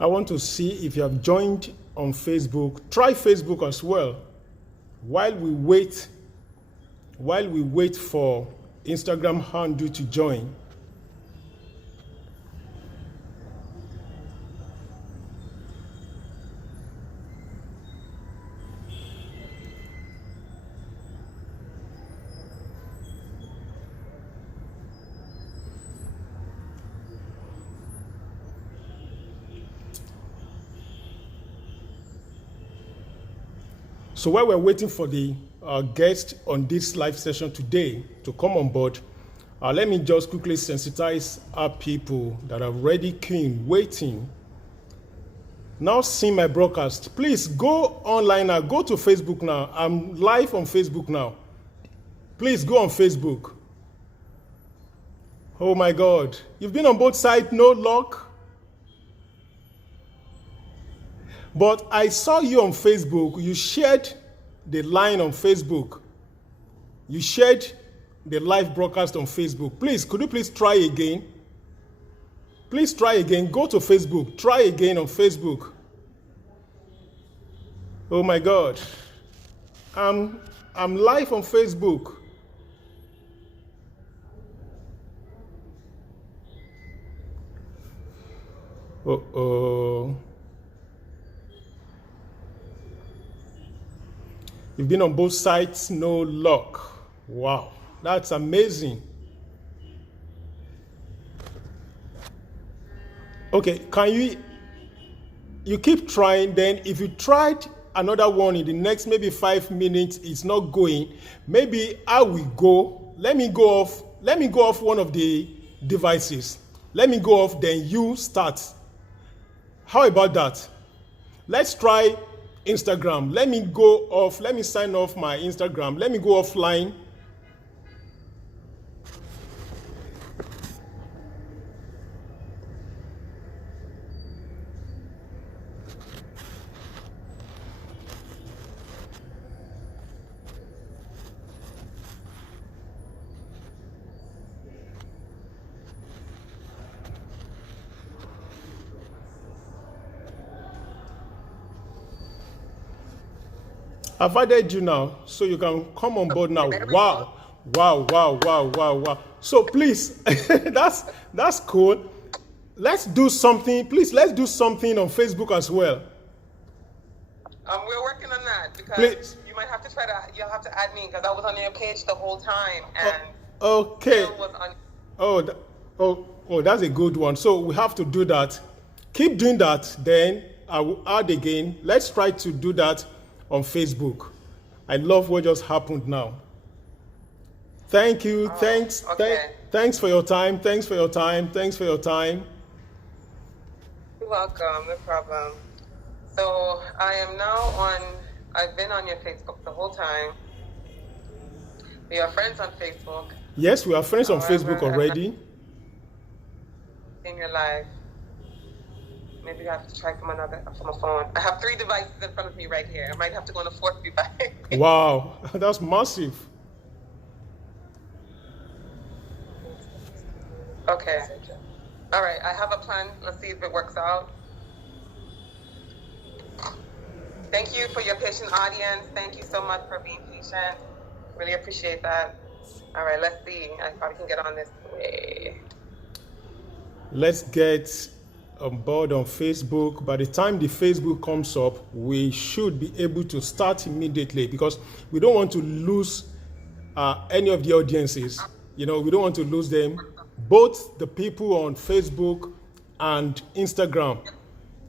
I want to see if you have joined on Facebook. Try Facebook as well. While we wait for Instagram handle to join. So while we're waiting for the guest on this live session today to come on board, let me just quickly sensitize our people that are already queuing, waiting. Now seeing my broadcast. Please go online now. Go to Facebook now. I'm live on Facebook now. Please go on Facebook. Oh my God. You've been on both sides, no luck. But I saw you on Facebook. You shared the line on Facebook. You shared the live broadcast on Facebook. Please, could you please try again? Please try again. Go to Facebook. Try again on Facebook. Oh my God. I'm live on Facebook. Uh-oh. You've been on both sides, no luck. Wow, that's amazing. Okay, can you keep trying, then if you tried another one in the next maybe 5 minutes, it's not going, maybe I will go. Let me go off one of the devices. Let me go off, then you start. How about that? Let's try Instagram. Let me go off. Let me sign off my Instagram. Let me go offline. I've added you now, so you can come on board now. Wow, wow, wow, wow, wow, wow. So please, that's cool. Let's do something. Please, let's do something on Facebook as well. We're working on that because please. You might have to you'll have to add me because I was on your page the whole time and okay. Was on. Oh, that's a good one. So we have to do that. Keep doing that. Then I will add again. Let's try to do that on Facebook. I love what just happened now. Thank you. Thanks. Okay. Thanks for your time. Thanks for your time. Thanks for your time. You're welcome. No problem. So I am now I've been on your Facebook the whole time. We are friends on Facebook. Yes, we are friends on Facebook already. In your life. Maybe I have to try from a phone. I have 3 devices in front of me right here. I might have to go on a 4th device. Wow, that's massive. Okay. All right, I have a plan. Let's see if it works out. Thank you for your patient audience. Thank you so much for being patient. Really appreciate that. All right, let's see. I probably can get on this way. Let's get on board on Facebook. By the time the Facebook comes up, we should be able to start immediately because we don't want to lose any of the audiences. We don't want to lose them, both the people on Facebook and Instagram.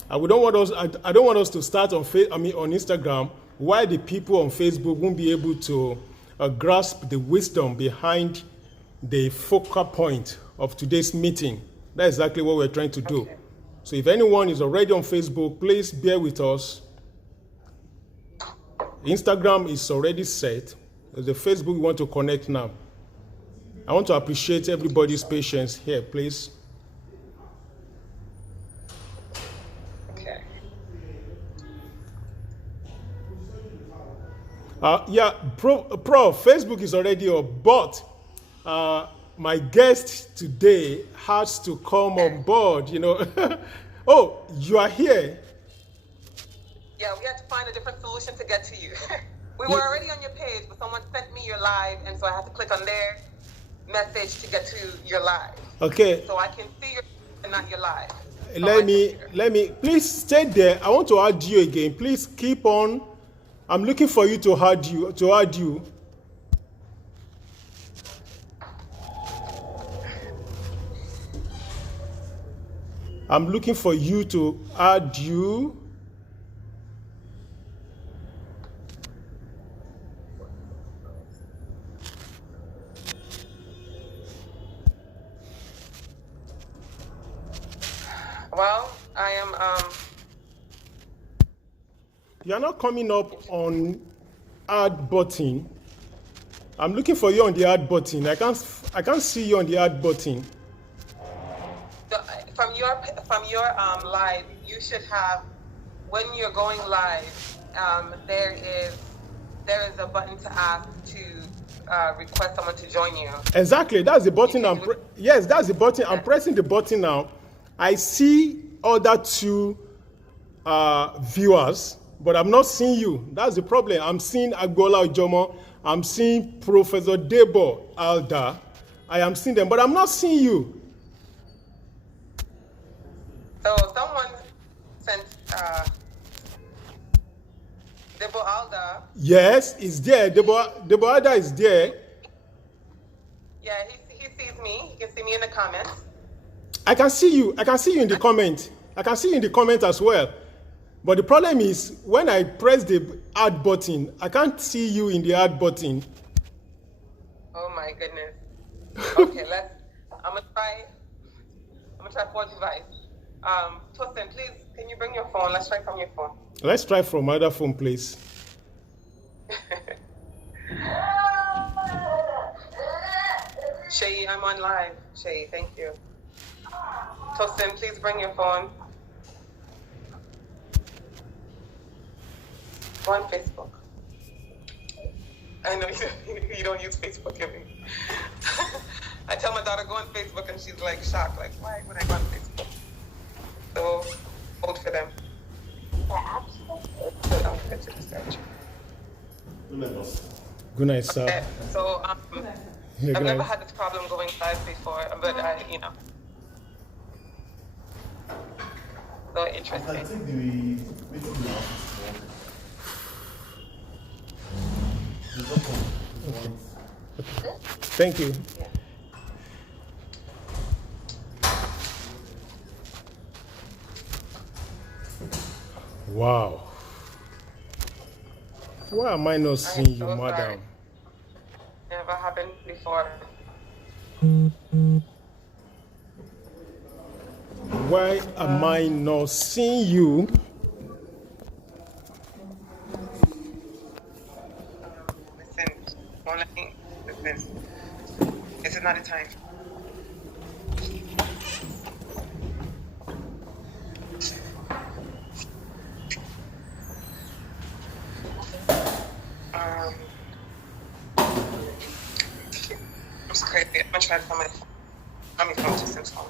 I don't want us to start on Instagram while the people on Facebook won't be able to grasp the wisdom behind the focal point of today's meeting. That's exactly what we're trying to do. Okay. So if anyone is already on Facebook, please bear with us. Instagram is already set. The Facebook we want to connect now. I want to appreciate everybody's patience here, please. Okay. Facebook is already up, but my guest today has to come on board. Oh, you are here. Yeah, we had to find a different solution to get to you. We were already on your page, but someone sent me your live, and so I had to click on their message to get to your live. Okay. So I can see your and not your live. Let me please stay there. I want to add you again. Please keep on. I'm looking for you to add you. I'm looking for you to add you. Well, I am You're not coming up on add button. I'm looking for you on the add button. I can't see you on the add button. from your live. You should have, when you're going live, there is a button to ask to request someone to join you. Exactly, that's the button. Yes, that's the button. I'm pressing the button now. I see other two viewers, but I'm not seeing you. That's the problem. I'm seeing Agbola Ojomo. I'm seeing Professor Debo Alda. I am seeing them, but I'm not seeing you. So someone sent Debo Alda. Yes, it's there. Debo Alda is there. Yeah, he sees me. He can see me in the comments. I can see you. I can see you in the comment. I can see you in the comment as well. But the problem is, when I press the add button, I can't see you in the add button. Oh my goodness. Okay, I'm gonna try for advice. Tosin, please, can you bring your phone? Let's try from your phone. Let's try from my other phone, please. Shay, I'm on live. Shay, thank you. Tosin, please bring your phone. Go on Facebook. I know you don't use Facebook, you mean. I tell my daughter, go on Facebook, and she's like shocked, like, why would I go on Facebook? So, vote for them. Good night, sir. Okay, so, I've never had this problem going live before, but so interesting. I think the Thank you. Yeah. Wow. Why am I not seeing you, so madam? sorry. Never happened before. Why am I not seeing you? Listen, don't let me. Listen, this is not the time. I'm so crazy. I'm gonna try to find my phone. I'm gonna phone to Sim's phone.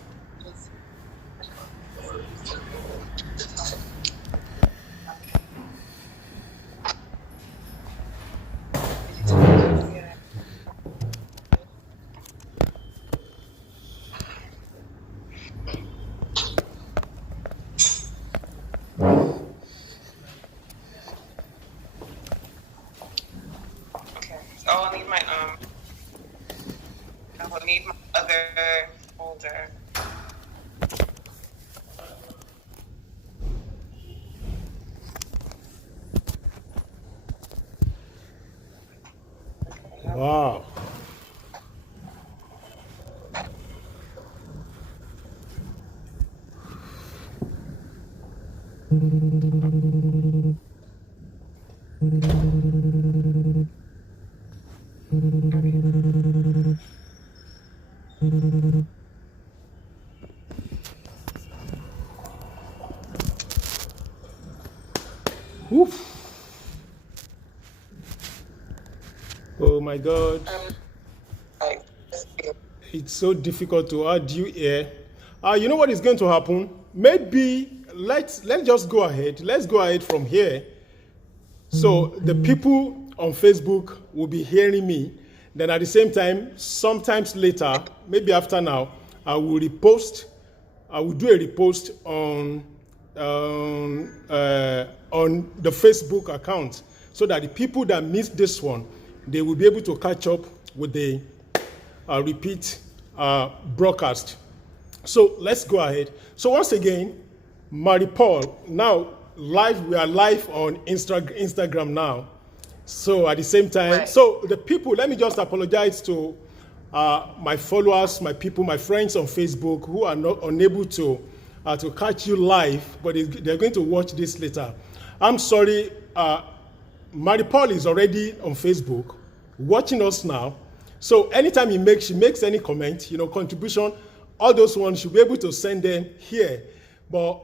Okay, so I'll need I will need my other folder. Wow. Oof. Oh my God. Like, It's so difficult to add you here. You know what is going to happen? maybe let's just go ahead. Let's go ahead from here. So the people on Facebook will be hearing me. Then at the same time, sometimes later, maybe after now, I will repost. I will do a repost on the Facebook account, so that the people that missed this one, they will be able to catch up with the repeat broadcast. So let's go ahead. So once again, Marie Paul, now live, we are live on Instagram now. So at the same time, Right. so the people, let me just apologize to my followers, my people, my friends on Facebook who are not unable to catch you live, but they're going to watch this later. I'm sorry, Marie Paul is already on Facebook watching us now. So anytime she makes any comment, contribution, all those ones, she'll be able to send them here. But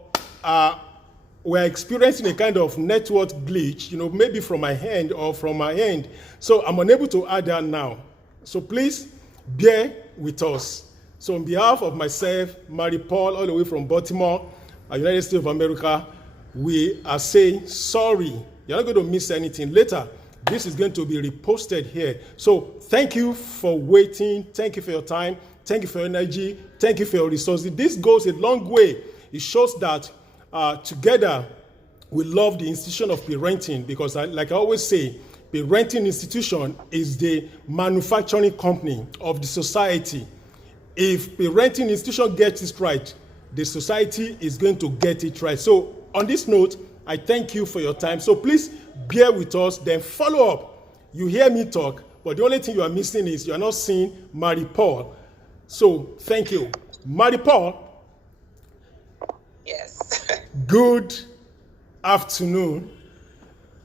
we're experiencing a kind of network glitch, maybe from my hand or from my end. So I'm unable to add that now. So please bear with us. So on behalf of myself, Marie Paul, all the way from Baltimore, United States of America, we are saying sorry. You're not going to miss anything. Later, this is going to be reposted here. So thank you for waiting. Thank you for your time. Thank you for your energy. Thank you for your resources. This goes a long way. It shows that together we love the institution of parenting, because like I always say, parenting institution is the manufacturing company of the society. If parenting institution gets it right, the society is going to get it right. So on this note, I thank you for your time. So please bear with us, then follow up. You hear me talk, but the only thing you are missing is you are not seeing Marie Paul. So thank you. Marie Paul. Yes. Good afternoon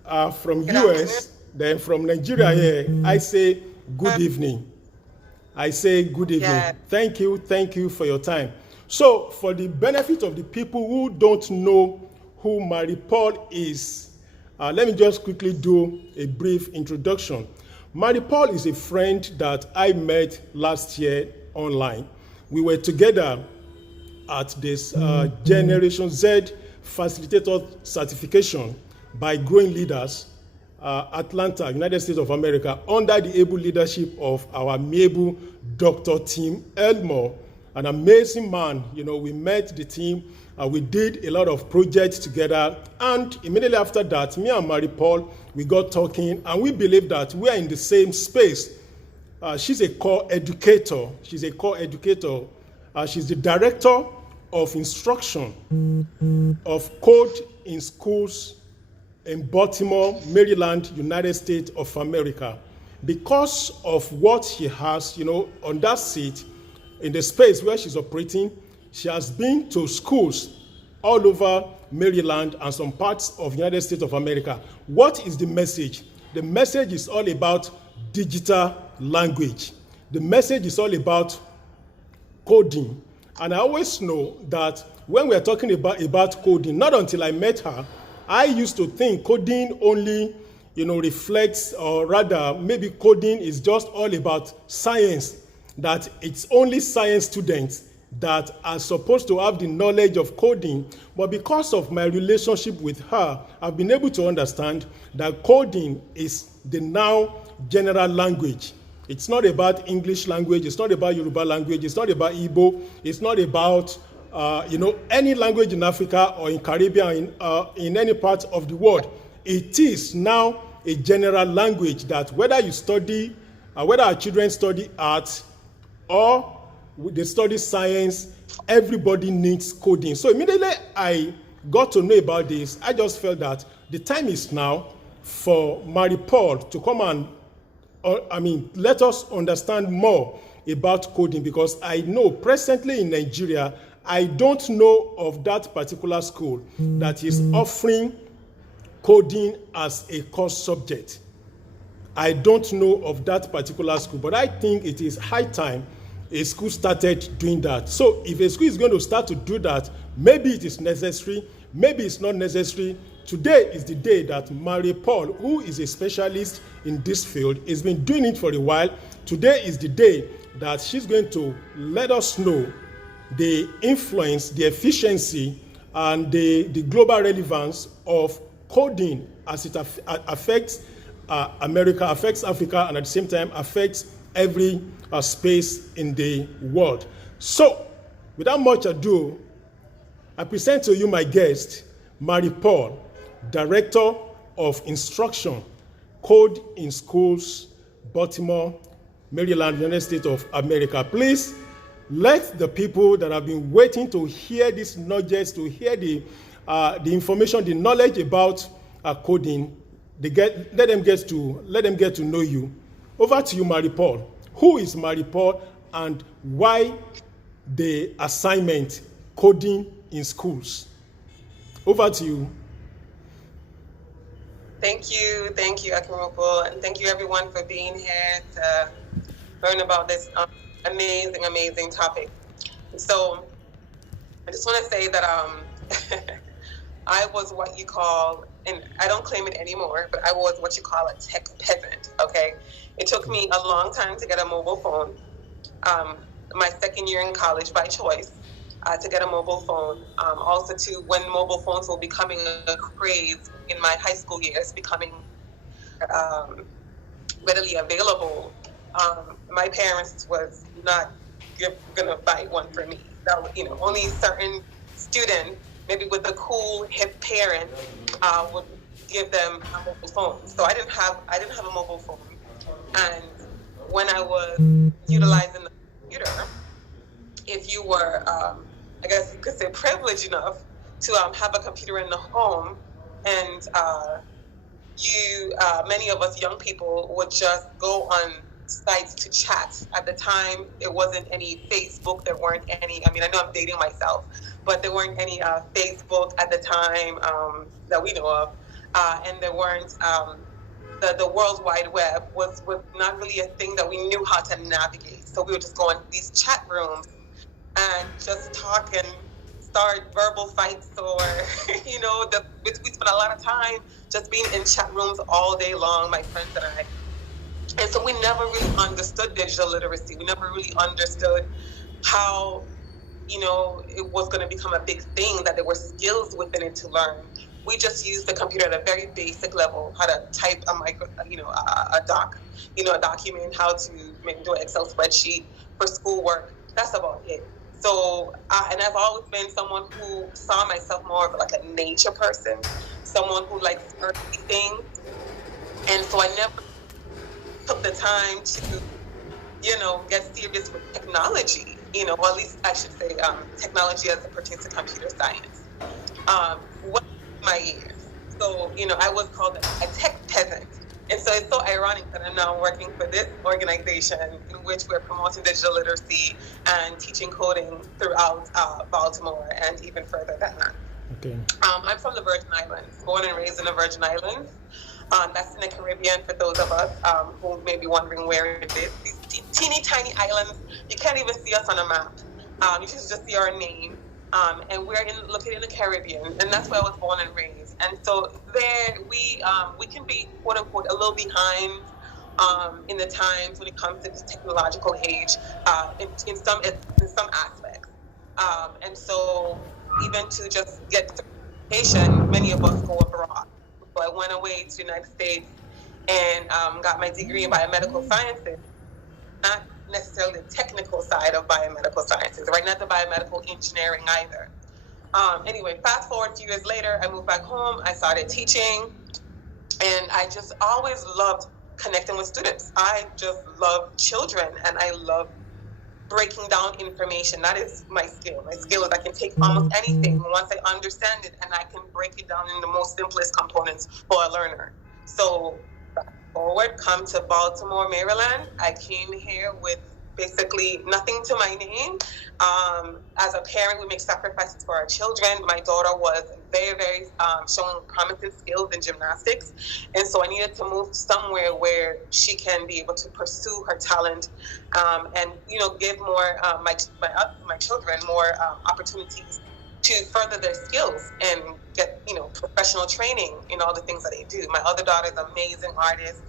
from Good US, afternoon. then from Nigeria here, I say good evening. I say good evening. Yeah. Thank you for your time. So for the benefit of the people who don't know who Marie Paul is, let me just quickly do a brief introduction. Marie Paul is a friend that I met last year online. We were together at this Generation Z Facilitator Certification by Growing Leaders, Atlanta, United States of America, under the able leadership of our amiable Dr. Tim Elmore, an amazing man. We met the team, we did a lot of projects together, and immediately after that, me and Marie Paul, we got talking, and we believe that we are in the same space. She's a core educator. She's the director of instruction of code in schools in Baltimore, Maryland, United States of America. Because of what she has, on that seat, in the space where she's operating, she has been to schools all over Maryland and some parts of United States of America. What is the message? The message is all about digital language. The message is all about coding. And I always know that when we're talking about coding, not until I met her, I used to think coding only, reflects, or rather, maybe coding is just all about science, that it's only science students that are supposed to have the knowledge of coding. But because of my relationship with her, I've been able to understand that coding is the now general language. It's not about English language. It's not about Yoruba language. It's not about Igbo. It's not about any language in Africa or in Caribbean, in any part of the world. It is now a general language that whether you study, whether our children study art or they study science, everybody needs coding. So immediately I got to know about this, I just felt that the time is now for Marie Paul to come and let us understand more about coding, because I know presently in Nigeria, I don't know of that particular school that is offering coding as a course subject. I don't know of that particular school, but I think it is high time a school started doing that. So if a school is going to start to do that, maybe it is necessary, maybe it's not necessary. Today is the day that Marie Paul, who is a specialist in this field, has been doing it for a while. Today is the day that she's going to let us know the influence, the efficiency, and the global relevance of coding as it affects America, affects Africa, and at the same time affects every space in the world. So, without much ado, I present to you my guest, Mary Paul, Director of Instruction, Code in Schools, Baltimore, Maryland, United States of America. Please let the people that have been waiting to hear these nuggets, to hear the information, the knowledge about coding, let them get to know you. Over to you, Mary Paul. Who is Mary Paul, and why the assignment coding in schools? Over to you. Thank you, Akinwupo, and thank you everyone for being here to learn about this amazing topic. So I just want to say that I was what you call, and I don't claim it anymore, but I was what you call a tech peasant, okay? It took me a long time to get a mobile phone. My second year in college by choice to get a mobile phone. Also to when mobile phones were becoming a craze in my high school years, becoming readily available. My parents was not gonna buy one for me. That, only certain students, maybe with a cool hip parent, would give them a mobile phone. So I didn't have a mobile phone. And when I was utilizing the computer, if you were, I guess you could say, privileged enough to have a computer in the home, and many of us young people would just go on sites to chat. At the time, it wasn't any Facebook. There weren't any. I mean, I know I'm dating myself, but there weren't any Facebook at the time that we know of, and there weren't. The World Wide Web was not really a thing that we knew how to navigate. So we would just go in these chat rooms and just talk and start verbal fights, or we spent a lot of time just being in chat rooms all day long, my friends and I. And so we never really understood digital literacy. We never really understood how, it was going to become a big thing, that there were skills within it to learn. We just used the computer at a very basic level, how to type a document, how to maybe do an Excel spreadsheet for schoolwork. That's about it. So, and I've always been someone who saw myself more of like a nature person, someone who likes earthy things. And so I never took the time to, get serious with technology, or at least I should say technology as it pertains to computer science. What my years. So, I was called a tech peasant. And so it's so ironic that I'm now working for this organization in which we're promoting digital literacy and teaching coding throughout Baltimore and even further than that. Okay. I'm from the Virgin Islands, born and raised in the Virgin Islands. That's in the Caribbean for those of us who may be wondering where it is. These teeny tiny islands, you can't even see us on a map. You can just see our name. And we're located in the Caribbean, and that's where I was born and raised. And so there we can be, quote unquote, a little behind in the times when it comes to this technological age in some aspects. And so even to just get certification, many of us go abroad. So I went away to the United States and got my degree in biomedical sciences. Not necessarily the technical side of biomedical sciences, right? Not the biomedical engineering either. Anyway, fast forward a few years later, I moved back home. I started teaching, and I just always loved connecting with students. I just love children, and I love breaking down information. That is my skill. My skill is I can take almost anything once I understand it, and I can break it down in the most simplest components for a learner. So forward, come to Baltimore, Maryland. I came here with basically nothing to my name. As a parent, we make sacrifices for our children. My daughter was very showing promising skills in gymnastics, and so I needed to move somewhere where she can be able to pursue her talent, and give more my children more opportunities to further their skills and get, professional training in all the things that they do. My other daughter is an amazing artist,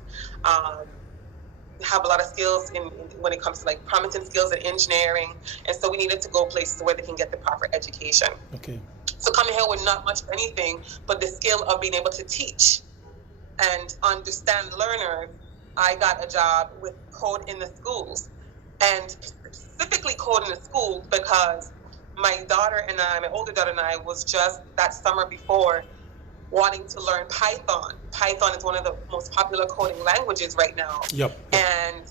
have a lot of skills when it comes to like promising skills in engineering, and so we needed to go places where they can get the proper education. Okay. So coming here with not much of anything, but the skill of being able to teach and understand learners, I got a job with Code in the Schools, and specifically Code in the Schools because my older daughter and I was just that summer before wanting to learn Python. Python is one of the most popular coding languages right now. Yep. And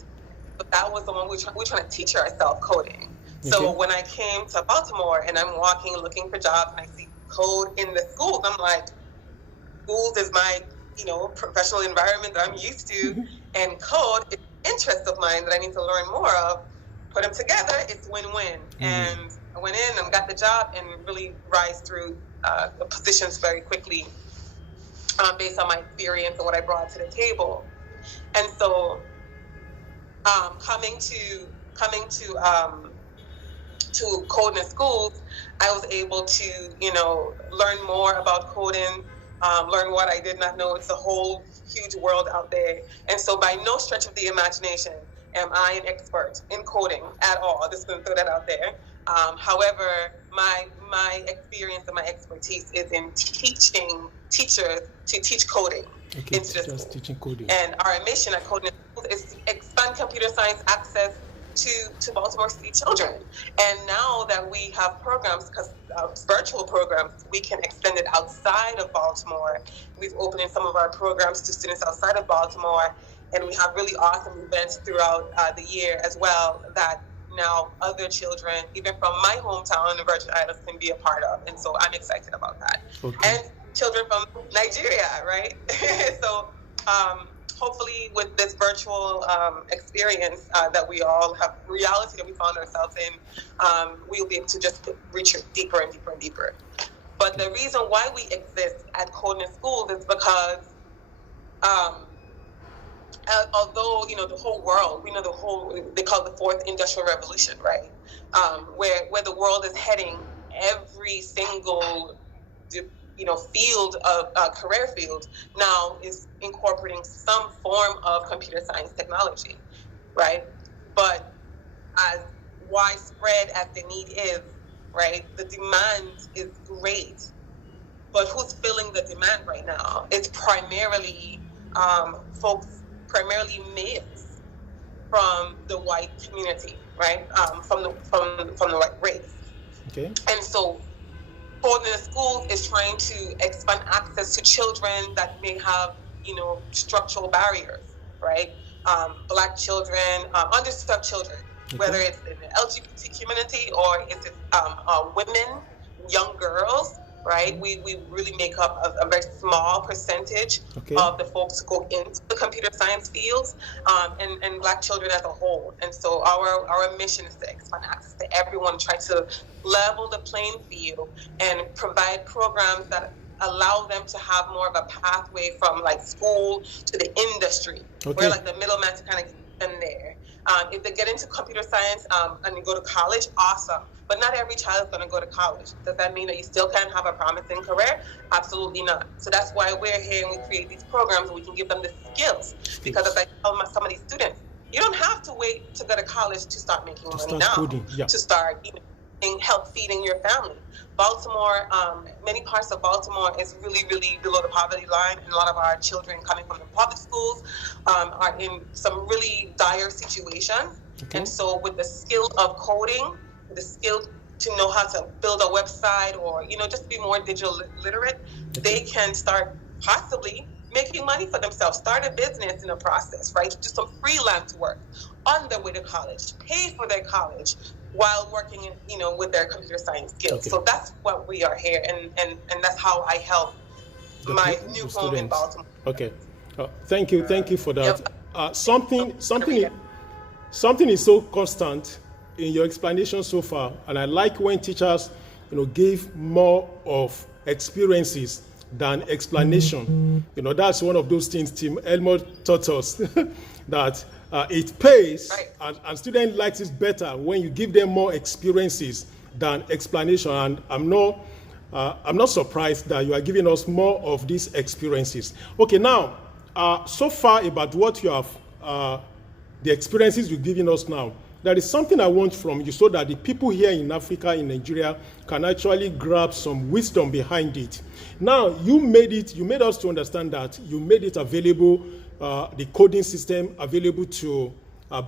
that was the one we're trying to teach ourselves coding. So Okay. when I came to Baltimore and I'm walking looking for jobs and I see Code in the Schools, I'm like, schools is my, professional environment that I'm used to, and code is an interest of mine that I need to learn more of. Put them together, it's win-win. And I went in and got the job and really rise through the positions very quickly based on my experience and what I brought to the table. And so coming to Code in the Schools, I was able to, learn more about coding, learn what I did not know. It's a whole huge world out there. And so by no stretch of the imagination am I an expert in coding at all. Just going to throw that out there. However, my experience and my expertise is in teaching teachers to teach coding Okay. into the Just school. teaching coding. And our mission at Coding is to expand computer science access to Baltimore City children. And now that we have programs, because virtual programs, we can extend it outside of Baltimore. We've opened some of our programs to students outside of Baltimore, and we have really awesome events throughout the year as well that now other children, even from my hometown in the Virgin Islands, can be a part of. And so I'm excited about that. Okay. And children from Nigeria, right? So hopefully with this virtual experience that we all have, reality that we found ourselves in, we'll be able to just reach deeper and deeper and deeper. But the reason why we exist at Code in the Schools is because although, the whole world, they call it the fourth industrial revolution, right? Where the world is heading, every single field of career field now is incorporating some form of computer science technology, right? But as widespread as the need is, right, the demand is great. But who's filling the demand right now? It's primarily primarily males from the white community, right? From the white race. Okay. And so Code in the Schools is trying to expand access to children that may have, structural barriers, right? Black children, underserved children, whether it's in the LGBT community or it's women, young girls, right? We really make up a very small percentage of the folks who go into the computer science fields, and Black children as a whole. And so our mission is to expand access to everyone, try to level the playing field and provide programs that allow them to have more of a pathway from like school to the industry, where like the middleman to kind of get in there. If they get into computer science and you go to college, awesome. But not every child is going to go to college. Does that mean that you still can't have a promising career? Absolutely not. So that's why we're here and we create these programs and we can give them the skills. Because as I tell some of these students, you don't have to wait to go to college to start making money now, to start help feeding your family. Baltimore, many parts of Baltimore is really, really below the poverty line, and a lot of our children coming from the public schools are in some really dire situations. And so with the skill of coding, the skill to know how to build a website or, just be more digital literate, they can start possibly making money for themselves, start a business in the process, right? Do some freelance work on their way to college, pay for their college while working, with their computer science skills. So that's what we are here, and that's how I help my new home in Baltimore. Okay, thank you for that. Something is so constant in your explanation so far, and I like when teachers, give more of experiences than explanation. That's one of those things Tim Elmore taught us that it pays, and student likes it better when you give them more experiences than explanation. And I'm not surprised that you are giving us more of these experiences. Okay, now so far about what you have the experiences you're giving us now, there is something I want from you so that the people here in Africa, in Nigeria, can actually grab some wisdom behind it. Now, you made us to understand that you made it available, the coding system available to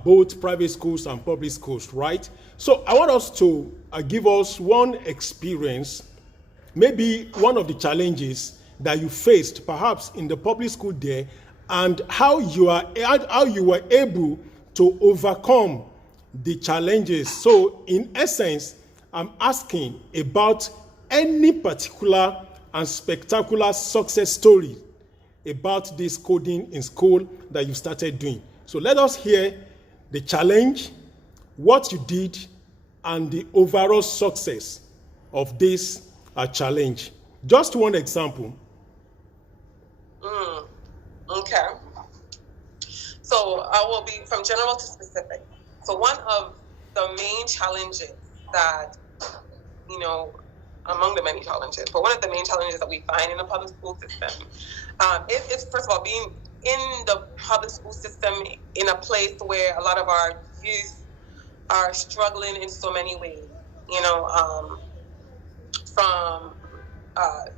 both private schools and public schools, right? So I want us to give us one experience, maybe one of the challenges that you faced perhaps in the public school there, and how you were able to overcome the challenges. So in essence, I'm asking about any particular and spectacular success story about this coding in school that you started doing. So let us hear the challenge, what you did, and the overall success of this challenge. Just one example. Okay. So I will be from general to specific. So one of the main challenges that, among the many challenges, but one of the main challenges that we find in the public school system is first of all, being in the public school system in a place where a lot of our youth are struggling in so many ways, from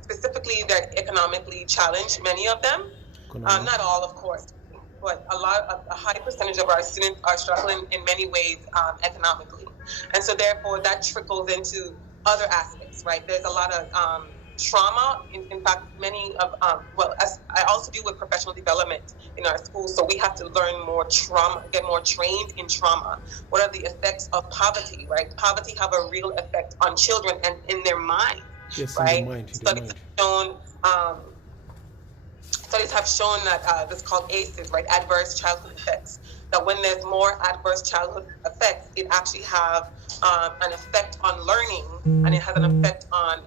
specifically they're economically challenged, many of them, not all, of course, but a high percentage of our students are struggling in many ways economically. And so therefore that trickles into other aspects, right? There's a lot of trauma. In fact, many of, as I also deal with professional development in our schools, so we have to learn more trauma, get more trained in trauma. What are the effects of poverty, right? Poverty have a real effect on children and in their mind, yes, right? In the mind, Studies have shown that this is called ACEs, right? Adverse childhood effects. That when there's more adverse childhood effects, it actually have an effect on learning, and it has an effect on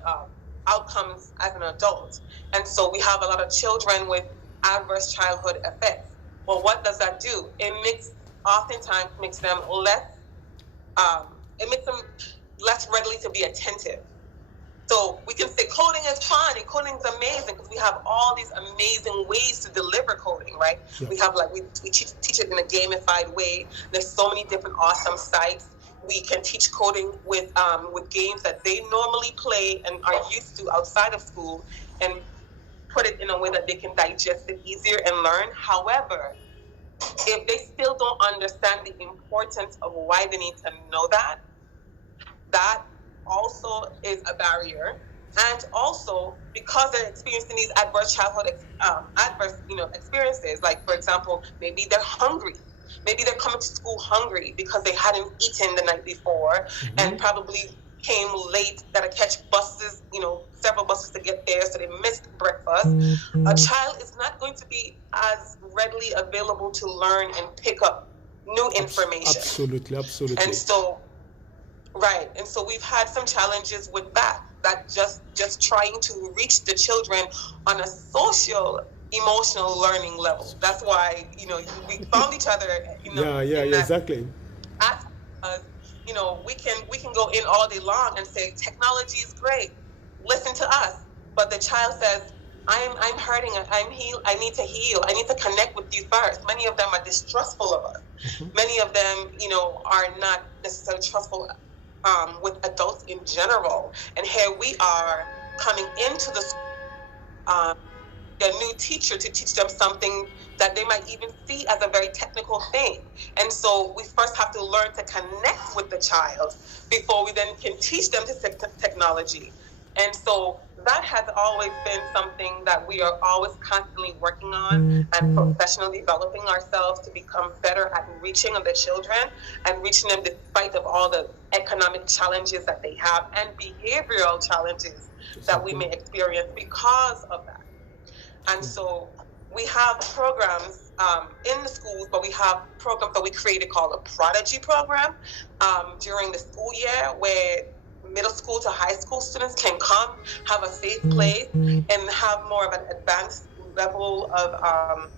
outcomes as an adult. And so we have a lot of children with adverse childhood effects. Well, what does that do? It oftentimes makes them less readily to be attentive. So we can say coding is fun and coding is amazing because we have all these amazing ways to deliver coding, right? Yeah. We have we teach it in a gamified way. There's so many different awesome sites. We can teach coding with games that they normally play and are used to outside of school, and put it in a way that they can digest it easier and learn. However, if they still don't understand the importance of why they need to know that also is a barrier. And also because they're experiencing these adverse childhood experiences, like for example, maybe they're hungry. Maybe they're coming to school hungry because they hadn't eaten the night before, and probably came late, gotta catch buses, several buses to get there, so they missed breakfast. A child is not going to be as readily available to learn and pick up new information. Absolutely. And so, and so we've had some challenges with that just trying to reach the children on a social emotional learning level. That's why we found each other. Exactly. We can go in all day long and say technology is great. Listen to us, but the child says, I'm hurting. I need to heal. I need to connect with you first. Many of them are distrustful of us. Many of them, are not necessarily trustful with adults in general. And here we are coming into the a new teacher to teach them something that they might even see as a very technical thing. And so we first have to learn to connect with the child before we then can teach them technology. And so that has always been something that we are always constantly working on and professionally developing ourselves to become better at reaching the children and reaching them despite of all the economic challenges that they have and behavioral challenges that we may experience because of that. And so we have programs in the schools, but we have programs that we created called a Prodigy program during the school year, where middle school to high school students can come, have a safe place, and have more of an advanced level of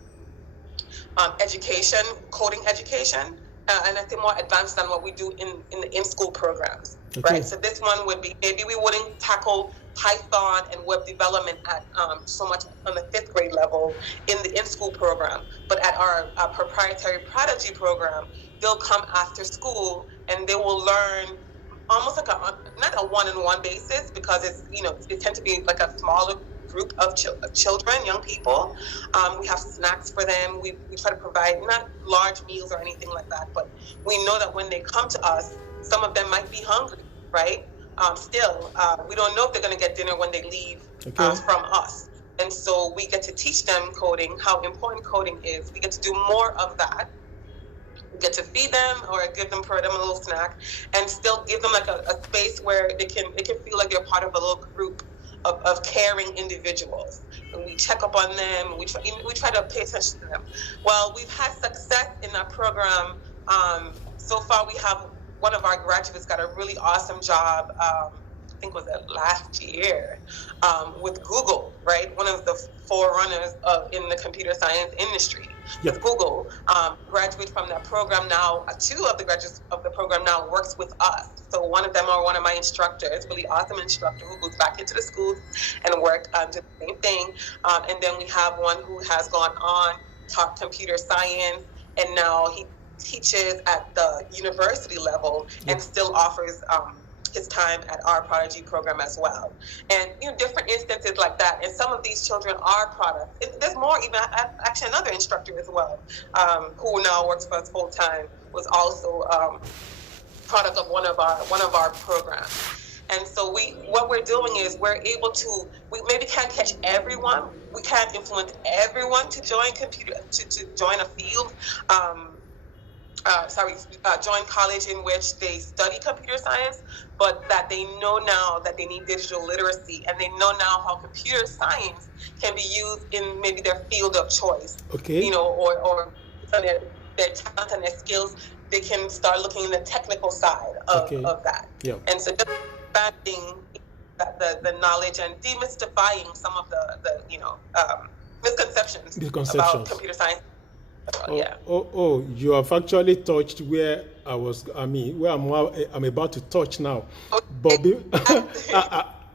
education, coding education, and I think more advanced than what we do in the in-school programs, right? So this one would be, maybe we wouldn't tackle Python and web development at so much on the 5th grade level in the in-school program. But at our proprietary Prodigy program, they'll come after school and they will learn almost like not a one-on-one basis, because it's, it tends to be like a smaller group of children, young people. We have snacks for them. We try to provide not large meals or anything like that, but we know that when they come to us, some of them might be hungry, right? We don't know if they're going to get dinner when they leave from us. And so we get to teach them coding, how important coding is. We get to do more of that. We get to feed them or give them a little snack, and still give them like a space where they can feel like they're part of a little group of caring individuals. And we check up on them. We try to pay attention to them. Well, we've had success in our program. So far, we have one of our graduates got a really awesome job. I think was it last year, with Google, right? One of the forerunners in the computer science industry. Yep. With Google, graduate from that program now. 2 of the graduates of the program now works with us. So one of them are one of my instructors, really awesome instructor who goes back into the schools and work do the same thing. And then we have one who has gone on, taught computer science, and now he teaches at the university level and still offers his time at our Prodigy program as well. And different instances like that. And some of these children are products. There's more, even actually another instructor as well, who now works for us full time, was also product of one of our programs. And so what we're doing is we maybe can't catch everyone. We can't influence everyone to join to join a field. Join college in which they study computer science, but that they know now that they need digital literacy, and they know now how computer science can be used in maybe their field of choice. Okay. Or their talent and their skills, they can start looking in the technical side of that. Yeah. And so just expanding the knowledge and demystifying some of the misconceptions about computer science. You have actually touched where I'm about to touch now. Bobby,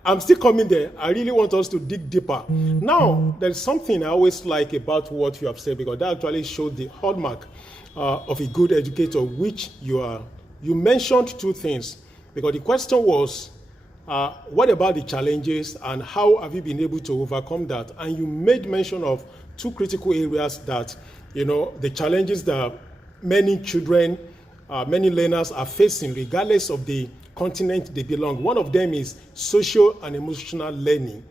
I'm still coming there. I really want us to dig deeper. Now, there's something I always like about what you have said, because that actually showed the hallmark of a good educator, which you are. You mentioned 2 things, because the question was, what about the challenges and how have you been able to overcome that? And you made mention of 2 critical areas that the challenges that many children, many learners are facing, regardless of the continent they belong. One of them is social and emotional learning.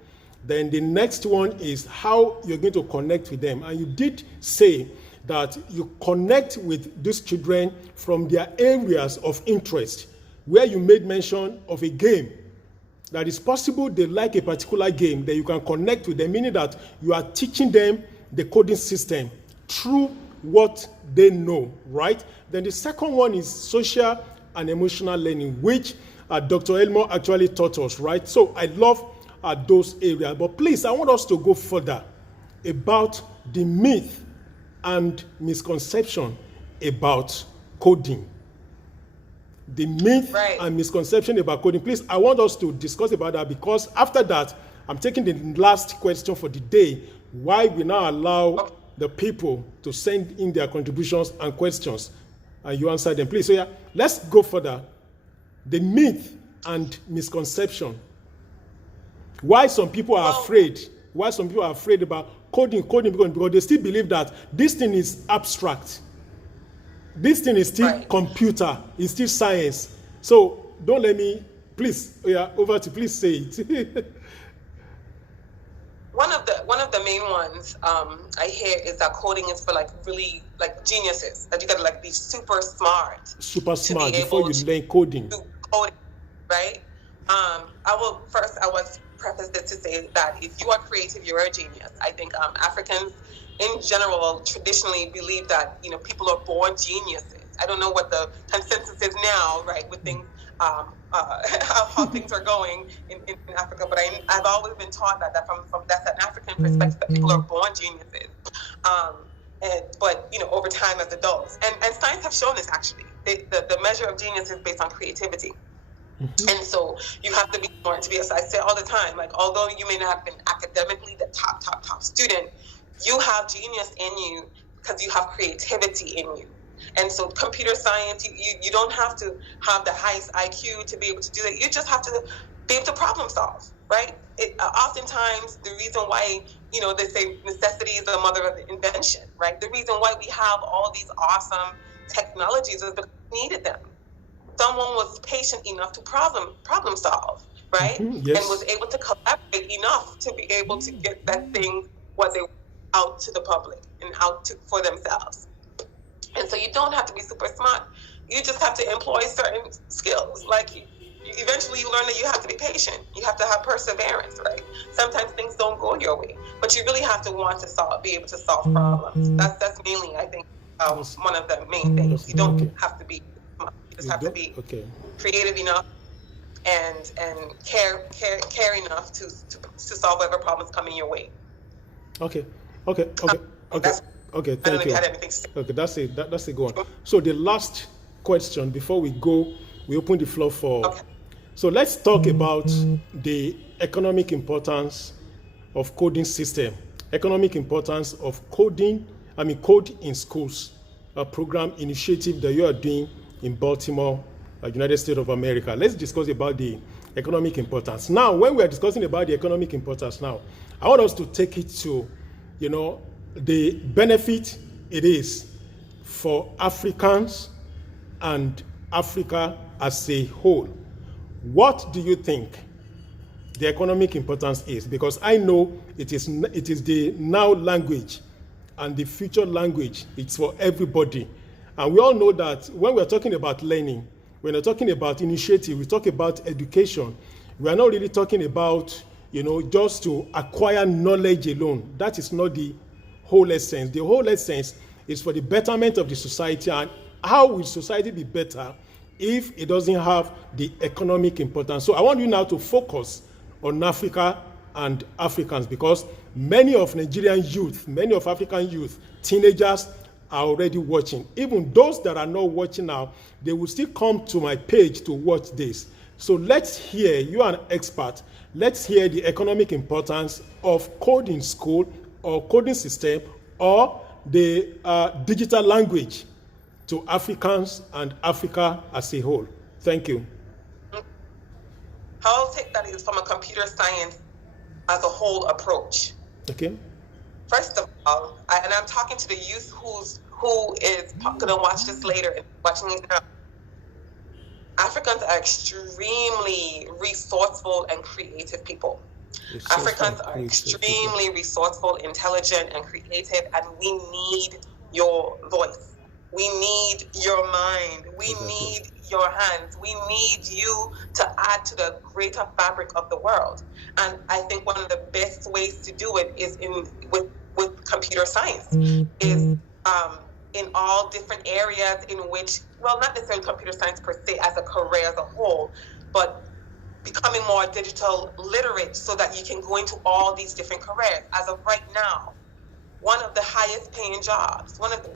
Then the next one is how you're going to connect with them. And you did say that you connect with these children from their areas of interest, where you made mention of a game. That it's possible they like a particular game, that you can connect with them, meaning that you are teaching them the coding system through what they know, right? Then the second one is social and emotional learning, which Dr. Elmo actually taught us, right? So I love those areas. But please, I want us to go further about the myth and misconception about coding. The myth and misconception about coding. Please, I want us to discuss about that, because after that, I'm taking the last question for the day, why we now allow the people to send in their contributions and questions, and you answer them. Please, so let's go further. The myth and misconception. Why some people are afraid. Why some people are afraid about coding, because they still believe that this thing is abstract. This thing is still computer, it's still science. So don't let me, please, over to please say it. One of the main ones I hear is that coding is for really geniuses, that you gotta be super smart before you learn coding. Do coding, right? I was preface this to say that if you are creative, you're a genius. I think Africans in general traditionally believe that people are born geniuses. I don't know what the consensus is now, right, with things how things are going in Africa, but I've always been taught that from that's an African perspective, that people are born geniuses. But over time as adults, and science have shown this actually. The measure of genius is based on creativity. And so you have to be smart to be, as I say all the time, like, although you may not have been academically the top student, you have genius in you because you have creativity in you. And so computer science, you don't have to have the highest IQ to be able to do that. You just have to be able to problem solve, right? Oftentimes, the reason why, they say necessity is the mother of invention, right? The reason why we have all these awesome technologies is because we needed them. Someone was patient enough to problem solve, right? Yes. And was able to collaborate enough to be able to get that thing what they out to the public and for themselves. And so you don't have to be super smart. You just have to employ certain skills. Like, eventually you learn that you have to be patient. You have to have perseverance, right? Sometimes things don't go your way, but you really have to want to be able to solve problems. That's mainly, I think, one of the main things. You don't have to be smart. You just have to be creative enough and care enough to solve whatever problems coming your way. Okay, thank you. Okay, that's it. That's a good one. So the last question before we go, we open the floor for. Okay. So let's talk about the economic importance of coding system, economic importance of code in schools, a program initiative that you are doing in Baltimore, United States of America. Let's discuss about the economic importance. Now, when we are discussing about the economic importance now, I want us to take it to, the benefit it is for Africans and Africa as a whole. What do you think the economic importance is? Because I know it is the now language and the future language. It's for everybody. And we all know that when we're talking about learning, when we're talking about initiative, we talk about education. We are not really talking about, just to acquire knowledge alone. That is not the whole essence. The whole essence is for the betterment of the society. And how will society be better if it doesn't have the economic importance? So I want you now to focus on Africa and Africans, because many of Nigerian youth, many of African youth, teenagers are already watching. Even those that are not watching now, they will still come to my page to watch this. So let's hear, you are an expert, let's hear the economic importance of coding school or coding system or the digital language to Africans and Africa as a whole. Thank you. I'll take that is from a computer science as a whole approach. Okay. First of all, and I'm talking to the youth who is going to watch this later and watching it now. Africans are extremely resourceful and creative people. Africans are extremely resourceful, intelligent, and creative, and we need your voice. We need your mind. We need your hands. We need you to add to the greater fabric of the world. And I think one of the best ways to do it is with computer science, is in all different areas in which, well, not necessarily computer science per se as a career as a whole, but becoming more digital literate so that you can go into all these different careers. As of right now, one of the highest paying jobs, one of the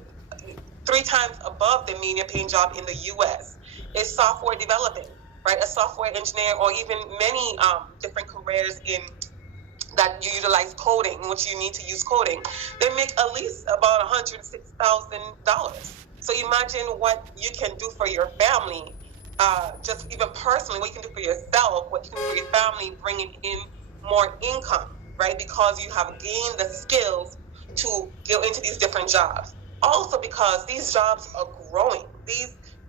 3 times above the median paying job in the US is software developing, right? A software engineer, or even many different careers in that you utilize coding, in which you need to use coding. They make at least about $106,000. So imagine what you can do for your family, just even personally, what you can do for yourself, what you can do for your family, bringing in more income, right? Because you have gained the skills to go into these different jobs. Also because these jobs are growing.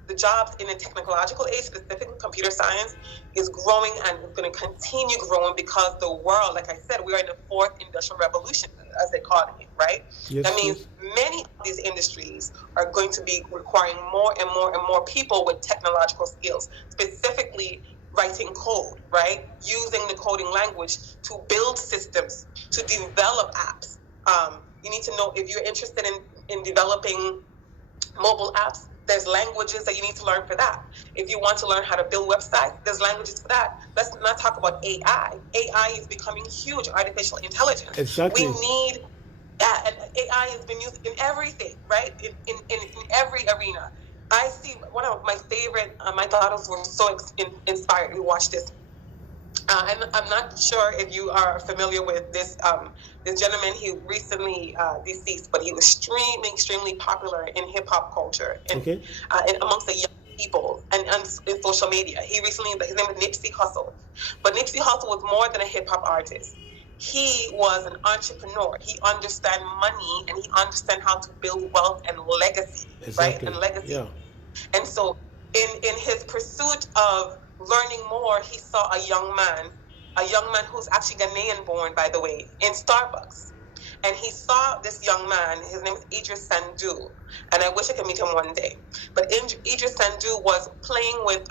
The jobs in the technological age, specifically computer science, is growing and is going to continue growing because the world, like I said, we are in the 4th industrial revolution, as they call it, right? Yes, that means many of these industries are going to be requiring more and more and more people with technological skills, specifically writing code, right? Using the coding language to build systems, to develop apps. You need to know if you're interested in developing mobile apps, there's languages that you need to learn for that. If you want to learn how to build websites, there's languages for that. Let's not talk about AI. AI is becoming huge, artificial intelligence. Exactly. We need that, and AI has been used in everything, right? In every arena. I see one of my favorite. My daughters were so inspired. We watched this. And I'm not sure if you are familiar with this this gentleman. He recently deceased, but he was extremely popular in hip hop culture and, Okay. And amongst the young people and in social media. He recently, his name was Nipsey Hussle, but Nipsey Hussle was more than a hip hop artist. He was an entrepreneur. He understand money and he understand how to build wealth and legacy, Exactly. right? And legacy. Yeah. And so, in his pursuit of learning more, he saw a young man who's actually Ghanaian born, by the way, in Starbucks. And he saw this young man, his name is Idris Sandu, and I wish I could meet him one day. But Idris Sandu was playing with,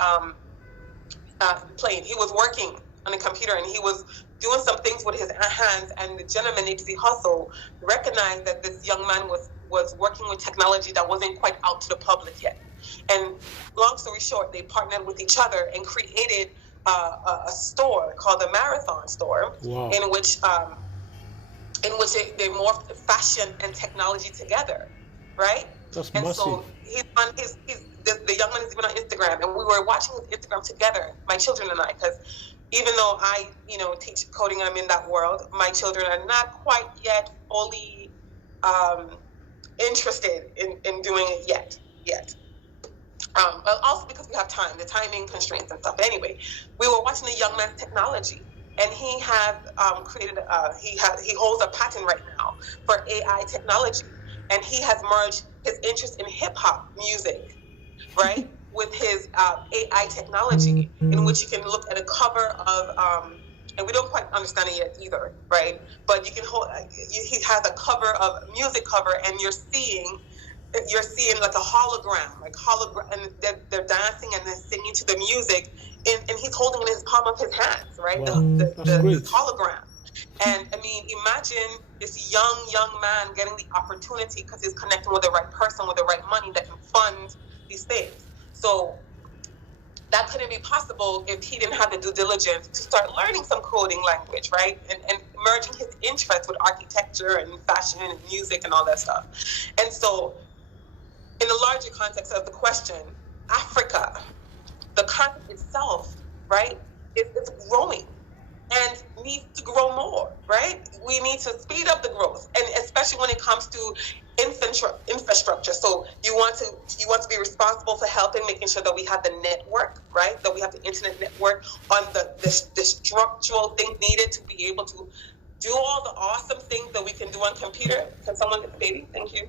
he was working on a computer and he was doing some things with his hands, and the gentleman, Nipsey Hussle, recognized that this young man was working with technology that wasn't quite out to the public yet. And long story short, they partnered with each other and created a store called the Marathon Store, wow. in which they morphed fashion and technology together, right? That's and massive. So the young man is even on Instagram, and we were watching his Instagram together, my children and I, because even though I, teach coding, I'm in that world, my children are not quite yet fully interested in doing it yet. But also because we have time, the timing constraints and stuff. But anyway, we were watching the young man's technology, and he has created. He holds a patent right now for AI technology, and he has merged his interest in hip hop music, right, with his AI technology, in which you can look at a cover of. And we don't quite understand it yet either, right? But you can hold. He has a cover of music cover, and you're seeing like a hologram, and they're dancing and they're singing to the music, and he's holding it in his palm of his hands, right? Wow, the hologram. And I mean, imagine this young man getting the opportunity because he's connecting with the right person with the right money that can fund these things. So that couldn't be possible if he didn't have the due diligence to start learning some coding language, right? And merging his interest with architecture and fashion and music and all that stuff. And so, in the larger context of the question, Africa, the continent itself, right, it's growing and needs to grow more, right? We need to speed up the growth, and especially when it comes to infrastructure. So you want to be responsible for helping, making sure that we have the network, right? That we have the internet network on the structural things needed to be able to do all the awesome things that we can do on computer. Can someone get the baby? Thank you.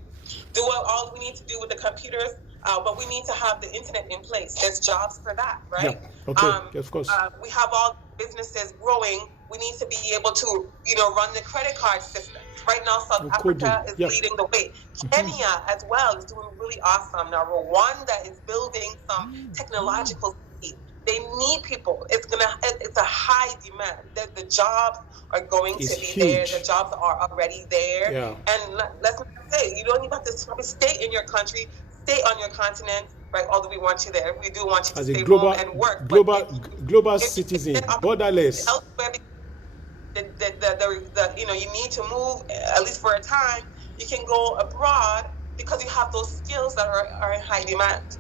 Do all we need to do with the computers, but we need to have the internet in place. There's jobs for that, right? Yeah. Okay. Of course. We have all businesses growing. We need to be able to, run the credit card system. Right now, South Africa is leading the way. Kenya as well is doing really awesome. Now, Rwanda is building some technological speed. They need people. It's a high demand. The jobs are going to be huge. there. The jobs are already there. Yeah. And let's not say, you don't even have to stay in your country, stay on your continent, right? Although we want you there. We do want you to stay home and work. Global citizen, borderless. Elsewhere, you need to move, at least for a time. You can go abroad because you have those skills that are in high demand.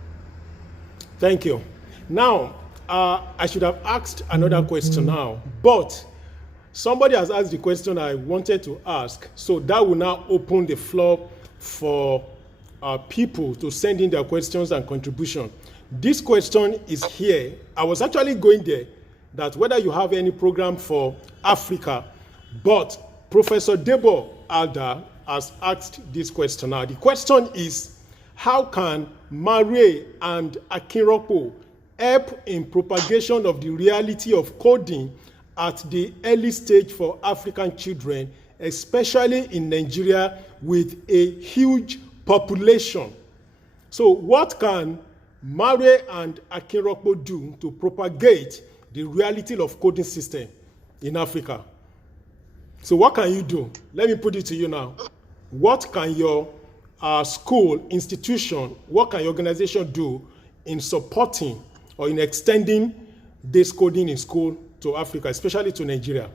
Thank you. Now, I should have asked another question now, but somebody has asked the question I wanted to ask, so that will now open the floor for people to send in their questions and contribution. This question is here. I was actually going there, that whether you have any program for Africa, but Professor Debo Alda has asked this question now. The question is, how can Marie and Akinropo help in propagation of the reality of coding at the early stage for African children, especially in Nigeria with a huge population? So what can Marie and Akinropo do to propagate the reality of coding system in Africa? So what can you do? Let me put it to you now. What can your school, institution, what can your organization do in supporting or in extending this coding in school to Africa, especially to Nigeria?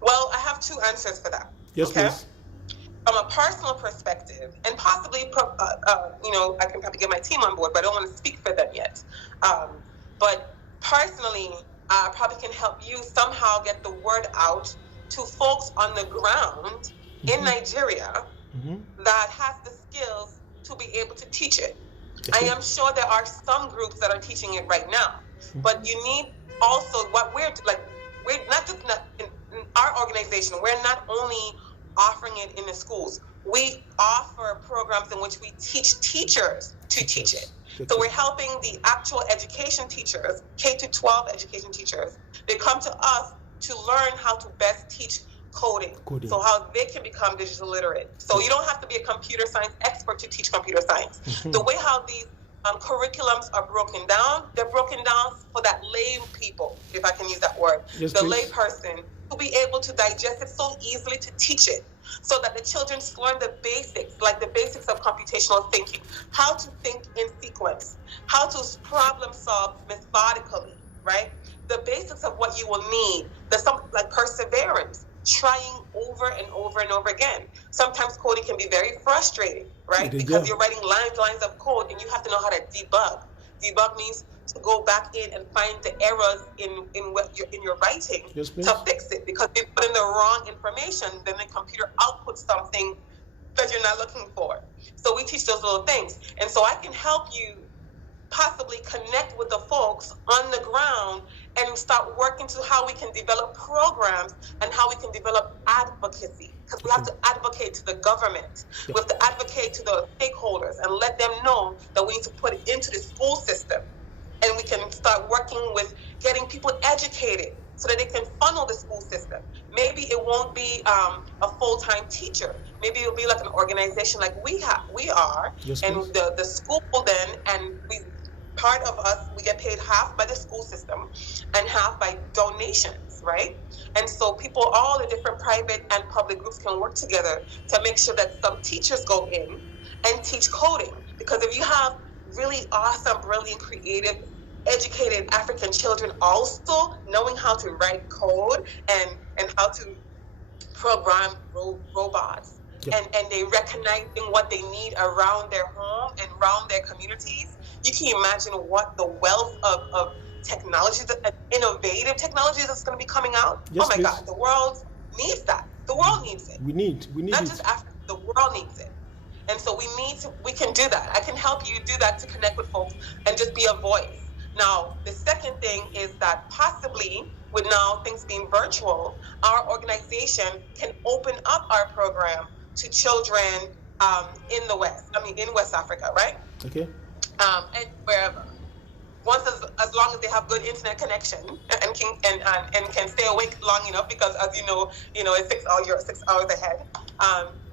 Well, I have two answers for that. Yes, okay? please. from a personal perspective, and possibly, I can probably get my team on board, but I don't want to speak for them yet. But personally, I probably can help you somehow get the word out to folks on the ground in Nigeria that has the skills to be able to teach it. I am sure there are some groups that are teaching it right now, but you need also what we're not just in our organization. We're not only offering it in the schools. We offer programs in which we teach teachers to teach it. So we're helping the actual education teachers, K-12 education teachers. They come to us to learn how to best teach coding. So how they can become digital literate. So you don't have to be a computer science expert to teach computer science. The way how these curriculums are broken down, they're broken down for that lay people, if I can use that word, the lay person, to be able to digest it so easily to teach it, so that the children learn the basics, like the basics of computational thinking, how to think in sequence, how to problem solve methodically, right? The basics of what you will need, like perseverance, trying over and over and over again. Sometimes coding can be very frustrating, right? Because you're writing lines of code and you have to know how to debug. Debug means to go back in and find the errors in your writing to fix it, because you put in the wrong information, then the computer outputs something that you're not looking for. So we teach those little things. And so I can help you possibly connect with the folks on the ground and start working to how we can develop programs and how we can develop advocacy. Because we have to advocate to the government. We have to advocate to the stakeholders and let them know that we need to put it into the school system. And we can start working with getting people educated so that they can funnel the school system. Maybe it won't be a full-time teacher. Maybe it'll be like an organization like we are, and the school then, and part of us, we get paid half by the school system and half by donations, right? And so people, all the different private and public groups can work together to make sure that some teachers go in and teach coding. Because if you have really awesome, brilliant, creative, educated African children also knowing how to write code and how to program robots, and they recognizing what they need around their home and around their communities, you can imagine what the wealth of technologies, innovative technologies that's going to be coming out. God, the world needs that. The world needs it. We need not it. just Africa, the world needs it. And so we can do that. I can help you do that to connect with folks and just be a voice. Now, the second thing is that possibly with now things being virtual, our organization can open up our program to children in the West. In West Africa, right? Okay. And wherever. As long as they have good internet connection and can stay awake long enough, because as you know, you're 6 hours ahead.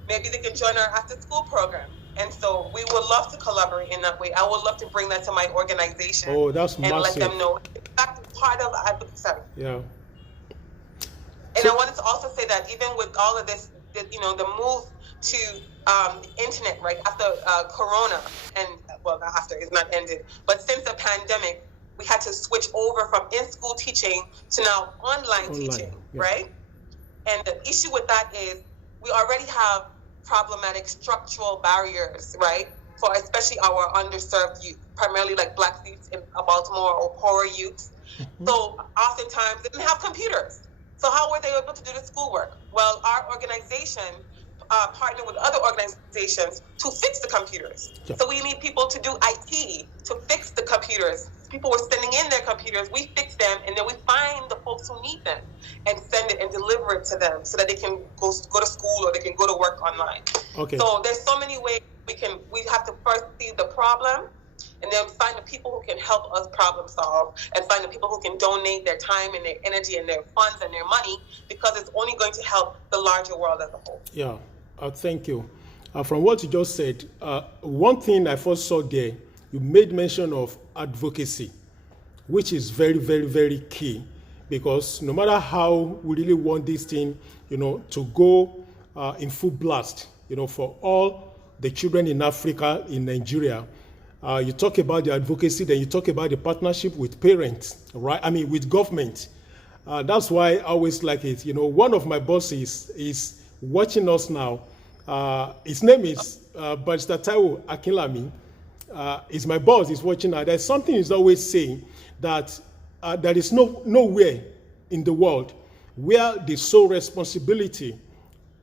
Maybe they can join our after-school program. And so we would love to collaborate in that way. I would love to bring that to my organization. Oh, that's massive. And let them know that's part of advocacy. Yeah. And I wanted to also say that even with all of this, the move to the internet, right, after Corona, and not after, it's not ended, but since the pandemic, we had to switch over from in-school teaching to now online teaching, right? And the issue with that is we already have problematic structural barriers, right, for especially our underserved youth, primarily like Black youth in Baltimore or poorer youth. So oftentimes they didn't have computers. So how were they able to do the schoolwork? Well, our organization partnered with other organizations to fix the computers. So we need people to do IT to fix the computers. People were sending in their computers, we fix them, and then we find the folks who need them and send it and deliver it to them so that they can go to school or they can go to work online. Okay. So there's so many ways we have to first see the problem and then find the people who can help us problem solve and find the people who can donate their time and their energy and their funds and their money, because it's only going to help the larger world as a whole. Yeah, thank you. From what you just said, one thing I first saw there, you made mention of advocacy, which is very, very, very key, because no matter how we really want this thing, to go in full blast, for all the children in Africa, in Nigeria, you talk about the advocacy, then you talk about the partnership with parents, right? With government. That's why I always like it. One of my bosses is watching us now, His name is Barrister Taiwo Akinlami. Is my boss. He's watching now. There's something he's always saying that there is nowhere in the world where the sole responsibility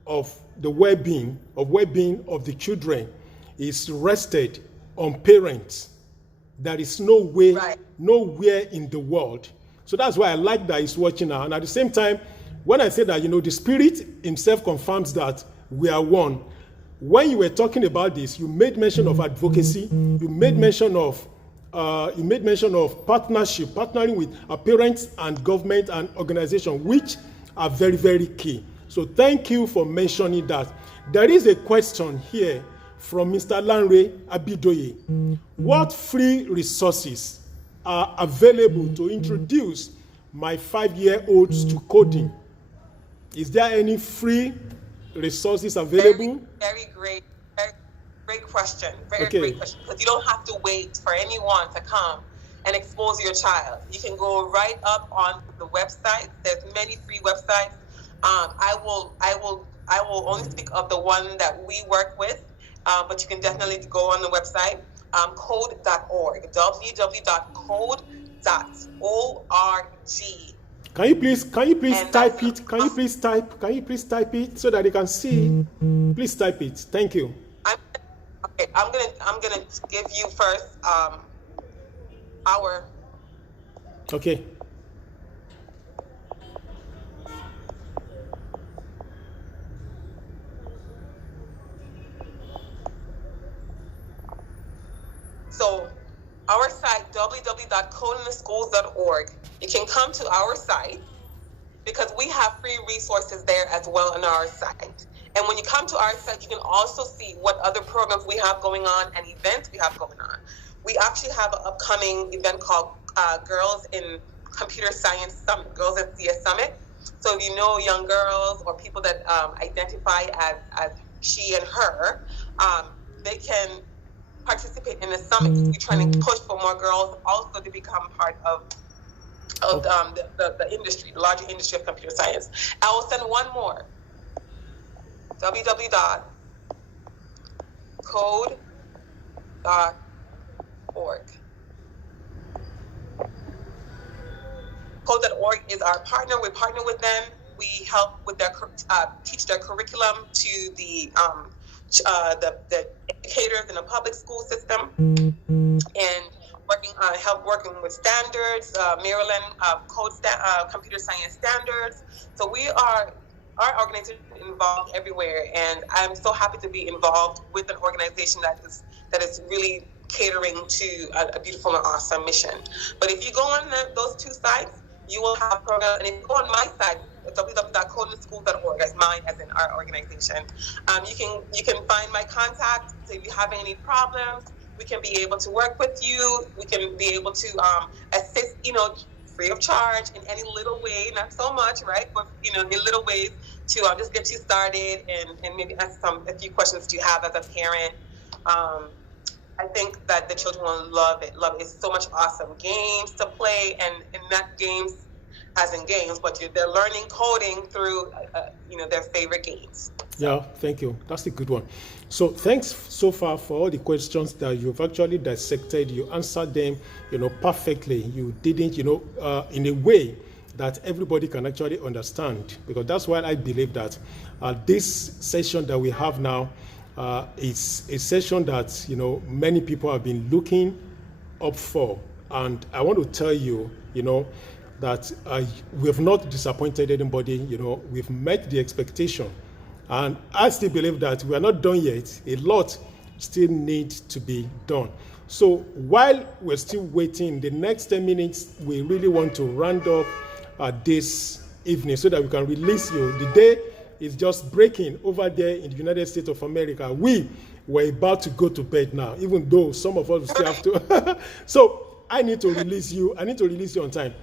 of the well-being of the children is rested on parents. There is nowhere in the world. So that's why I like that he's watching now. And at the same time, when I say that, the Spirit himself confirms that we are one. When you were talking about this, you made mention of advocacy. You made mention of partnering with parents and government and organizations, which are very, very key. So thank you for mentioning that. There is a question here from Mr. Lanre Abidoye. What free resources are available to introduce my 5-year-olds to coding? Is there any free resources available? Very great question. Great question. Because you don't have to wait for anyone to come and expose your child. You can go right up on the website. There's many free websites. I will only speak of the one that we work with, but you can definitely go on the website, code.org, www.code.org. Can you please type it? Can you please type it so that they can see? Please type it. Thank you. I'm gonna give you first our. Okay. So our site, www.codeintheschools.org. You can come to our site because we have free resources there as well on our site. And when you come to our site, you can also see what other programs we have going on and events we have going on. We actually have an upcoming event called Girls in Computer Science Summit, Girls at CS Summit. So if you know young girls or people that identify as she and her, they can participate in the summit. We're trying to push for more girls also to become part of the industry, the larger industry of computer science. I will send one more. www.code.org. Code.org is our partner. We partner with them. We help with their teach their curriculum to the educators in the public school system, and help working with standards, Maryland computer science standards. So our organization is involved everywhere, and I'm so happy to be involved with an organization that is really catering to a beautiful and awesome mission. But if you go on those two sites, you will have programs. And if you go on my site, www.codeintheschools.org, as mine, as in our organization, you can find my contact. So if you have any problems, we can be able to work with you. We can be able to assist, free of charge in any little way, not so much, right? But in little ways to just get you started and maybe ask a few questions you have as a parent. I think that the children will love it. It's so much awesome games to play, and not games as in games, but they're learning coding through their favorite games. Yeah, thank you. That's a good one. So thanks so far for all the questions that you've actually dissected. You answered them, perfectly. You didn't, in a way that everybody can actually understand, because that's why I believe that this session that we have now is a session that, many people have been looking up for. And I want to tell you, that we have not disappointed anybody. We've met the expectation. And I still believe that we are not done yet. A lot still needs to be done. So while we're still waiting, the next 10 minutes, we really want to round up this evening so that we can release you. The day is just breaking over there in the United States of America. We were about to go to bed now, even though some of us will still have to. So I need to release you. I need to release you on time.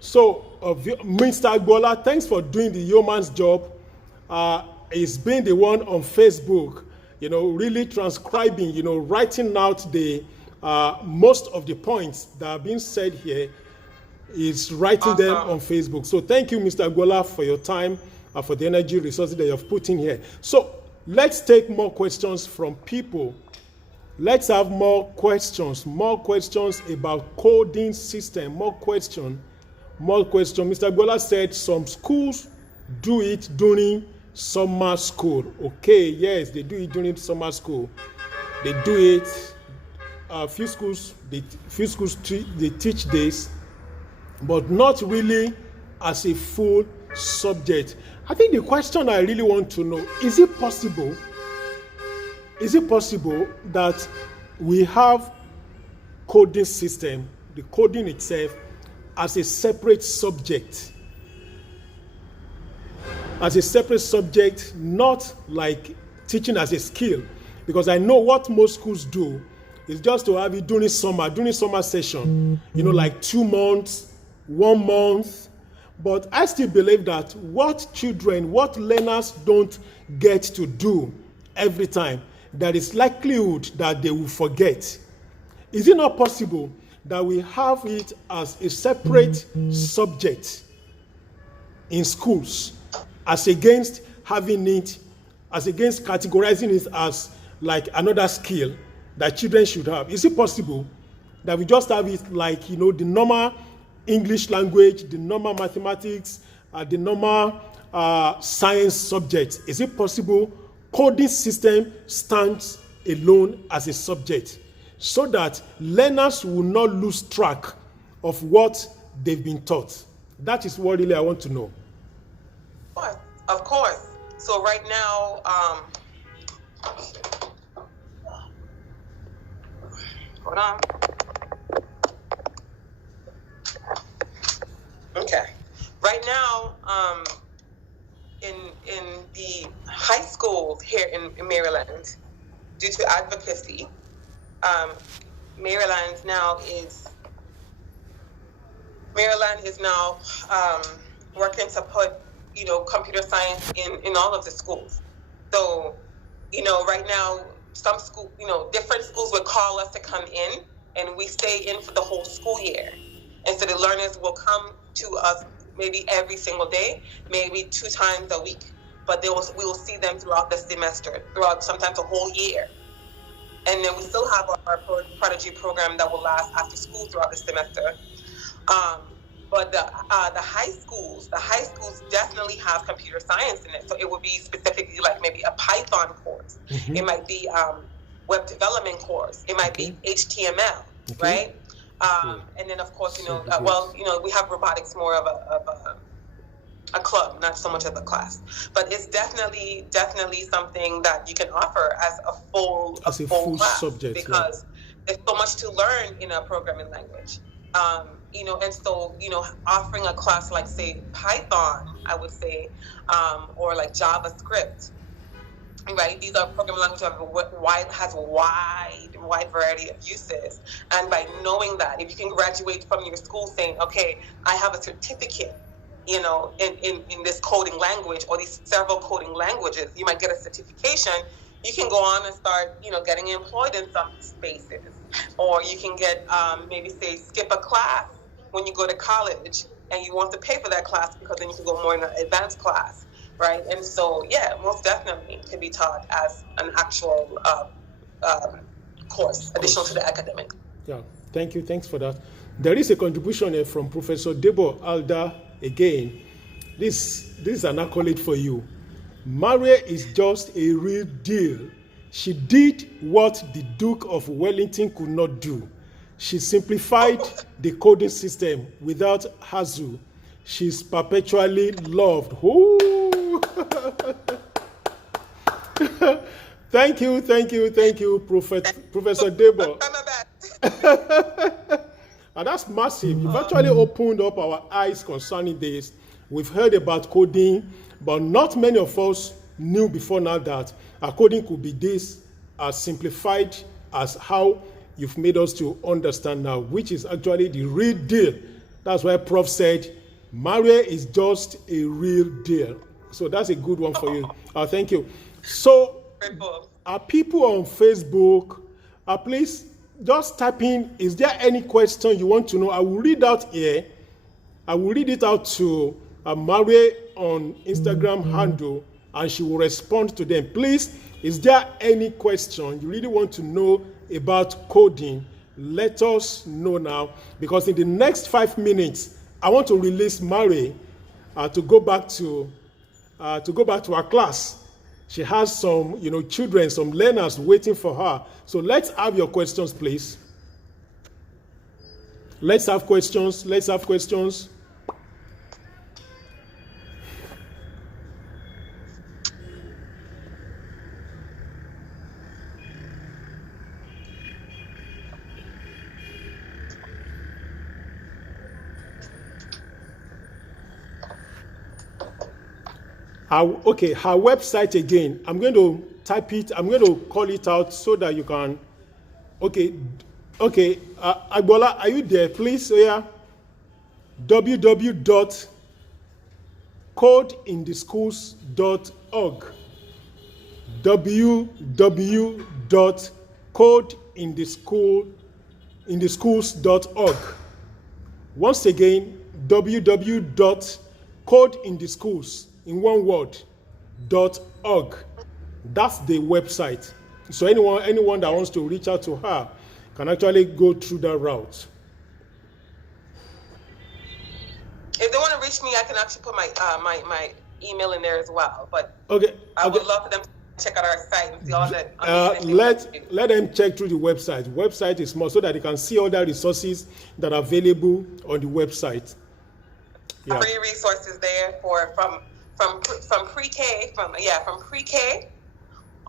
So, Mr. Agbola, thanks for doing the yeoman's job. He's been the one on Facebook, really transcribing, writing out the most of the points that are being said here. Is writing them on Facebook. So thank you, Mr. Agbola, for your time, for the energy resources that you have put in here. So let's take more questions from people. Let's have more questions about coding system, more question. Mr. Gola said some schools do it during summer school. Okay, yes, they do it during summer school. They do it. Few schools they teach this, but not really as a full subject. I think the question I really want to know, is it possible that we have coding system, the coding itself, as a separate subject? As a separate subject, not like teaching as a skill. Because I know what most schools do is just to have it during summer session, like 2 months, 1 month. But I still believe that what learners don't get to do every time, there is likelihood that they will forget. Is it not possible that we have it as a separate subject in schools, as against categorizing it as like another skill that children should have? Is it possible that we just have it like, the normal English language, the normal mathematics, the normal science subjects? Is it possible coding system stands alone as a subject so that learners will not lose track of what they've been taught? That is what really I want to know. Of course. So right now, hold on. Okay. Right now, in the high schools here in Maryland, due to advocacy, Maryland is now working to put computer science in all of the schools. So right now some school different schools would call us to come in, and we stay in for the whole school year. And so the learners will come to us maybe every single day, maybe 2 times a week, but we will see them throughout the semester, throughout sometimes a whole year. And then we still have our Prodigy program that will last after school throughout the semester. But the high schools definitely have computer science in it. So it would be specifically like maybe a Python course. Mm-hmm. It might be web development course. It might be HTML, okay. Right? And then of course, we have robotics more of a club, not so much of a class. But it's definitely something that you can offer as a full class subject, because there's so much to learn in a programming language. And so, offering a class like, say, Python, I would say, or like JavaScript, right? These are programming languages that has a wide variety of uses. And by knowing that, if you can graduate from your school saying, okay, I have a certificate, in this coding language, or these several coding languages, you might get a certification. You can go on and start, getting employed in some spaces. Or you can get, maybe say, skip a class when you go to college, and you want to pay for that class because then you can go more in an advanced class, right? And so, most definitely can be taught as an actual course, additional to the academic. Yeah, thank you. Thanks for that. There is a contribution from Professor Debo Alda again. This is an accolade for you. Maria is just a real deal. She did what the Duke of Wellington could not do. She simplified the coding system without hassle. She's perpetually loved. Thank you, Professor Debo. And that's massive. You've actually opened up our eyes concerning this. We've heard about coding, but not many of us knew before now that coding could be this as simplified as how you've made us to understand now, which is actually the real deal. That's why Prof said, Maria is just a real deal. So that's a good one for you. Thank you. So, people on Facebook, please just type in, is there any question you want to know? I will read out here. I will read it out to Maria on Instagram handle, and she will respond to them. Please, is there any question you really want to know about coding? Let us know now, because in the next 5 minutes, I want to release Mary to go back to our class. She has some, children, some learners waiting for her. So let's have your questions, please. Let's have questions. Let's have questions. Okay, her website again. I'm going to type it. I'm going to call it out so that you can. Okay. Agbola, are you there? Please, yeah. www.codeintheschools.org. www.codeintheschools.org. Once again, www.codeintheschools in one word .org. That's the website. So anyone that wants to reach out to her can actually go through that route. If they want to reach me, I can actually put my email in there as well. But okay, I would love for them to check out our site and see all that. Let them check through the website. The website is small so that they can see all the resources that are available on the website. Yeah. Free resources there from pre-K, from pre-K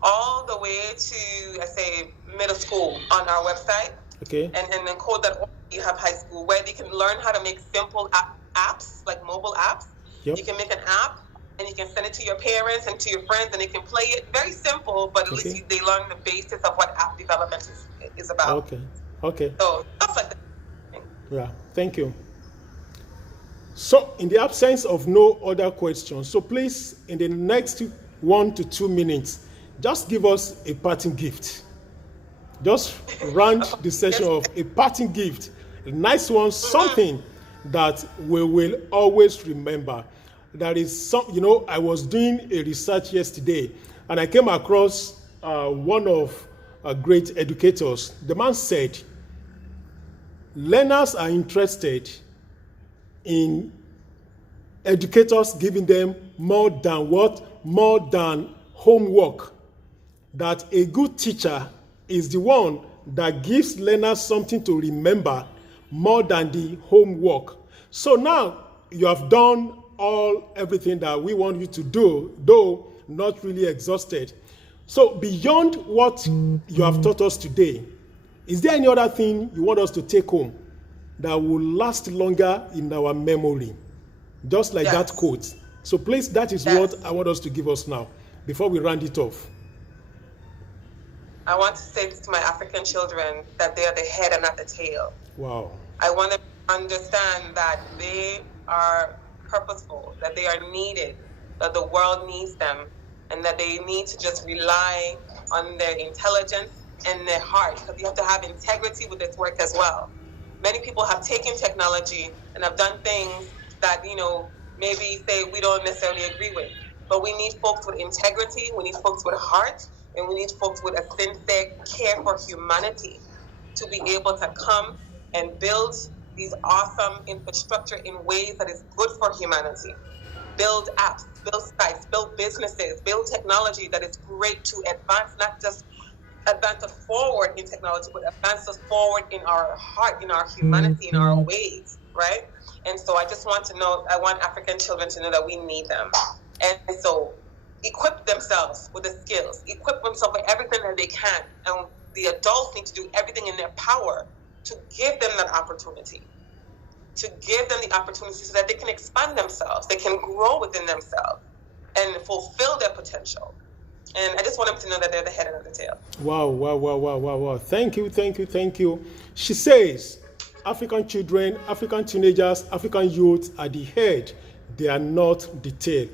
all the way to, I say, middle school on our website. Okay. And then code.org, you have high school, where they can learn how to make simple apps, like mobile apps. Yep. You can make an app and you can send it to your parents and to your friends and they can play it. Very simple, but at least they learn the basis of what app development is about. Okay. So stuff like that. Yeah, thank you. So, in the absence of no other questions, so please, in the next 1 to 2 minutes, just give us a parting gift. Just round the session of a parting gift, a nice one, something that we will always remember. That is some, I was doing a research yesterday, and I came across one of great educators. The man said, learners are interested in educators giving them more than what? More than homework. That a good teacher is the one that gives learners something to remember more than the homework. So now you have done everything that we want you to do, though not really exhausted. So beyond what you have taught us today, is there any other thing you want us to take home that will last longer in our memory? Just like that quote. So please, that is what I want us to give us now, before we round it off. I want to say to my African children that they are the head and not the tail. Wow. I want them to understand that they are purposeful, that they are needed, that the world needs them, and that they need to just rely on their intelligence and their heart, because you have to have integrity with this work as well. Many people have taken technology and have done things that, maybe say we don't necessarily agree with. But we need folks with integrity, we need folks with a heart, and we need folks with a sincere care for humanity to be able to come and build these awesome infrastructure in ways that is good for humanity. Build apps, build sites, build businesses, build technology that is great to advance, not just advance us forward in technology, but advance us forward in our heart, in our humanity, in our ways, right? And so I just want I want African children to know that we need them. And so equip themselves with the skills, equip themselves with everything that they can. And the adults need to do everything in their power to give them that opportunity, so that they can expand themselves, they can grow within themselves and fulfill their potential. And I just want them to know that they're the head and not the tail. Wow. Thank you. She says, African children, African teenagers, African youth are the head. They are not the tail.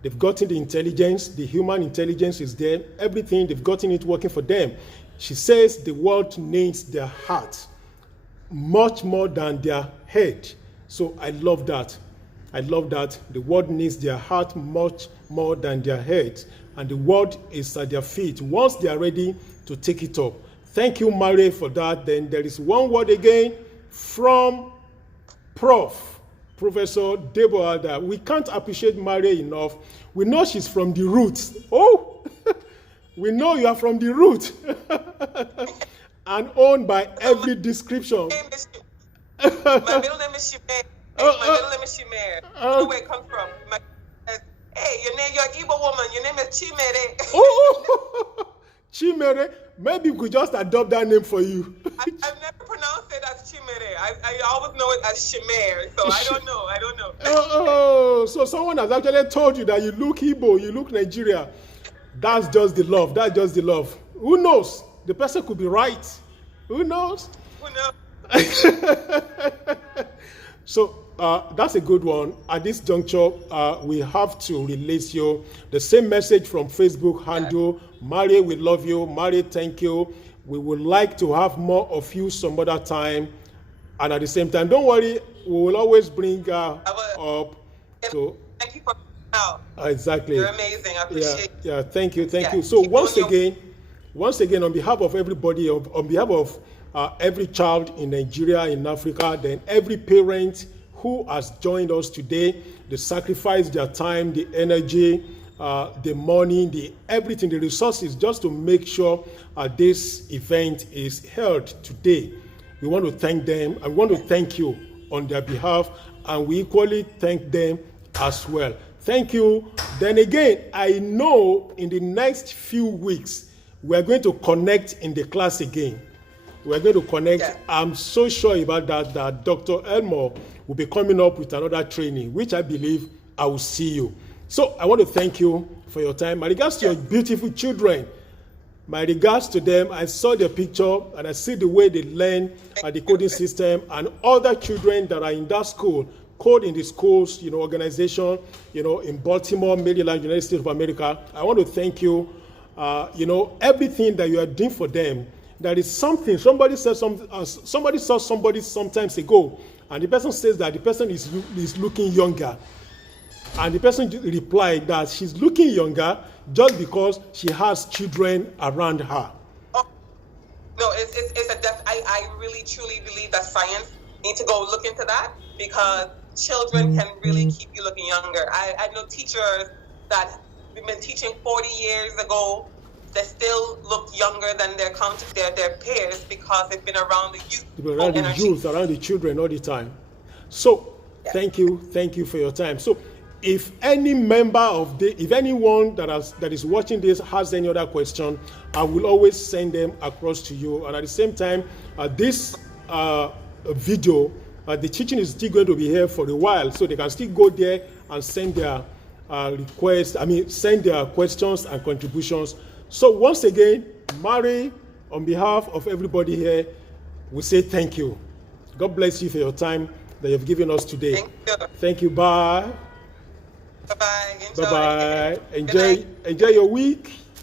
They've gotten the intelligence, the human intelligence is there, everything, they've gotten it working for them. She says the world needs their heart much more than their head. So I love that. I love that. The word needs their heart much more than their head, and the word is at their feet once they are ready to take it up. Thank you, Mary, for that. Then there is one word again from Professor Deborah, that we can't appreciate Mary enough. We know she's from the roots. Oh, we know you are from the root and owned by every description. My middle name is Shimer. My middle name is Shimer. Where it comes from? Hey, you're an Igbo woman. Your name is Chimere. Oh, Chimere. Maybe we could just adopt that name for you. I've never pronounced it as Chimere. I always know it as Shimer. So I don't know. Oh, so someone has actually told you that you look Igbo, you look Nigeria. That's just the love. That's just the love. Who knows? The person could be right. Who knows? Who knows? So that's a good one. At this juncture, we have to release you the same message from Facebook handle. Mary, we love you. Mary, thank you. We would like to have more of you some other time. And at the same time, don't worry, we will always bring her up. So thank you for now. Exactly. You're amazing. I appreciate it. Yeah, thank you. So once again, on behalf of everybody, on behalf of every child in Nigeria, in Africa, then every parent who has joined us today, they sacrificed their time, the energy, the money, the everything, the resources, just to make sure this event is held today. We want to thank them. I want to thank you on their behalf, and we equally thank them as well. Thank you. Then again, I know in the next few weeks, we are going to connect in the class again. We're going to connect. Yeah. I'm so sure about that Dr. Elmore will be coming up with another training, which I believe I will see you. So I want to thank you for your time. My regards to your beautiful children. My regards to them. I saw their picture and I see the way they learn at the coding system, and other children that are in that school, code in the schools, organization, in Baltimore, Maryland, United States of America. I want to thank you. Everything that you are doing for them. There is something, somebody saw somebody sometimes ago, and the person says that the person is looking younger. And the person replied that she's looking younger just because she has children around her. Oh, no, I really truly believe that science needs to go look into that, because children can really keep you looking younger. I know teachers that we've been teaching 40 years ago. They still look younger than their peers because they've been around the youth. Around the youth, around the children all the time. So, Thank you for your time. So, if any if anyone that is watching this has any other question, I will always send them across to you. And at the same time, this video, the teaching is still going to be here for a while, so they can still go there and send their send their questions and contributions. So once again, Mary, on behalf of everybody here, we say thank you. God bless you for your time that you've given us today. Thank you. Thank you. Bye. Bye-bye. Bye-bye. Enjoy your week.